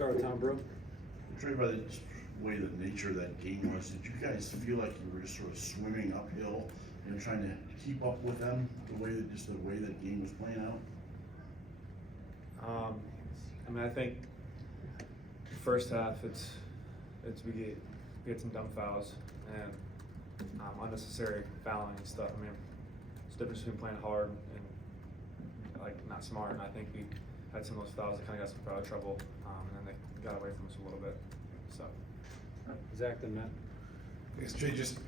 Start with Tom Brew. Trey, by the way the nature of that game was, did you guys feel like you were just sort of swimming uphill and trying to keep up with them, the way that game was playing out? I mean, I think the first half, it's we get some dumb fouls and unnecessary fouling and stuff. I mean, it's the difference between playing hard and like not smart. And I think we had some of those fouls that kind of got some foul trouble, and then they got away from us a little bit. So, Zach, then Matt. I guess Trey, just,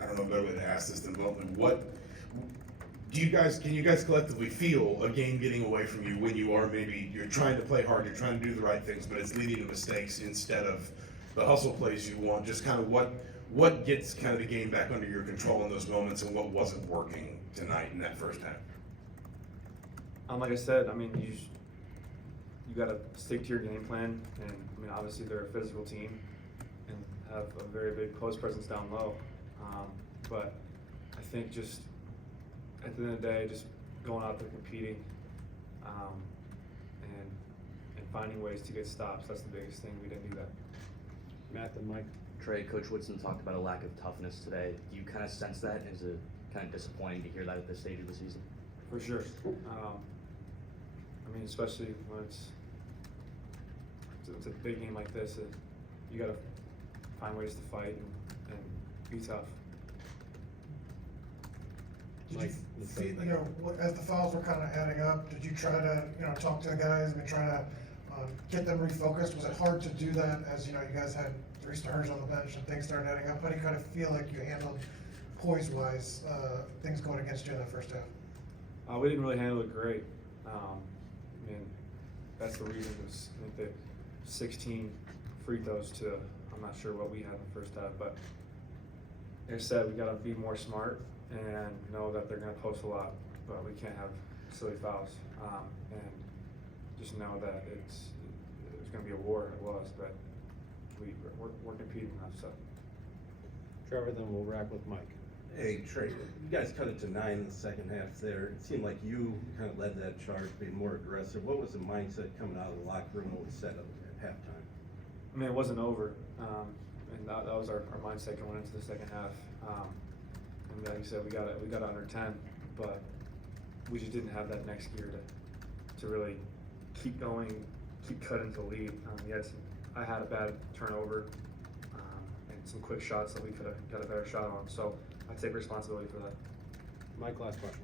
I don't know a better way to ask this than Bowman. What can you guys collectively feel a game getting away from you when you are maybe you're trying to play hard, you're trying to do the right things, but it's leading to mistakes instead of the hustle plays you want? Just kind of what gets kind of the game back under your control in those moments, and what wasn't working tonight in that first half? like I said, I mean, you got to stick to your game plan, and I mean, obviously they're a physical team and have a very big post presence down low. But I think just at the end of the day, just going out there competing, and finding ways to get stops. That's the biggest thing. We didn't do that. Matt and Mike. Trey, Coach Woodson talked about a lack of toughness today. Do you kind of sense that? Is it kind of disappointing to hear that at this stage of the season? For sure. I mean, especially when it's a big game like this, you got to find ways to fight and be tough. Did Mike, you feel, as the fouls were kind of adding up, did you try to, talk to the guys and try to get them refocused? Was it hard to do that as, you guys had 3 starters on the bench and things started adding up? How do you kind of feel like you handled poise-wise things going against you in the first half? We didn't really handle it great. I mean, that's the reason. Was I think the 16 free throws to I'm not sure what we had in the first half, but like I said, we got to be more smart and know that they're going to post a lot, but we can't have silly fouls. And just know that it's going to be a war. It was, but we're competing enough. So. Trevor, then we'll wrap with Mike. Hey, Trey, you guys cut it to 9 in the second half there. It seemed like you kind of led that charge, being more aggressive. What was the mindset coming out of the locker room? What was set up at halftime? I mean, it wasn't over, and that was our mindset going into the second half. And like you said, we got under 10, but we just didn't have that next gear to really keep going, keep cutting to lead. I had a bad turnover and some quick shots that we could have got a better shot on. So I take responsibility for that. Mike, last question.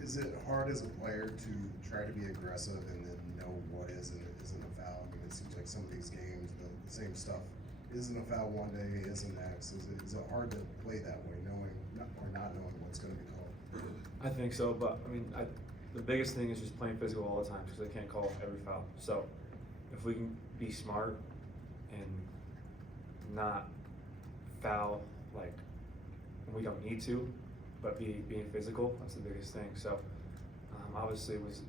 Is it hard as a player to try to be aggressive and then know what is and isn't a foul? I mean, it seems like some of these games, the same stuff isn't a foul one day, isn't next. Is it hard to play that way, knowing or not knowing what's going to be called? I think so, but I mean, the biggest thing is just playing physical all the time because they can't call every foul. So if we can be smart and not foul like we don't need to, but being physical, that's the biggest thing. So obviously with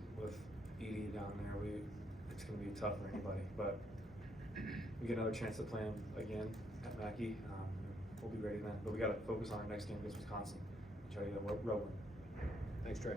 Edie down there, it's going to be tough for anybody, but we get another chance to play him again at Mackey. We'll be ready then, but we got to focus on our next game against Wisconsin. Try to get a road win. Thanks, Trey.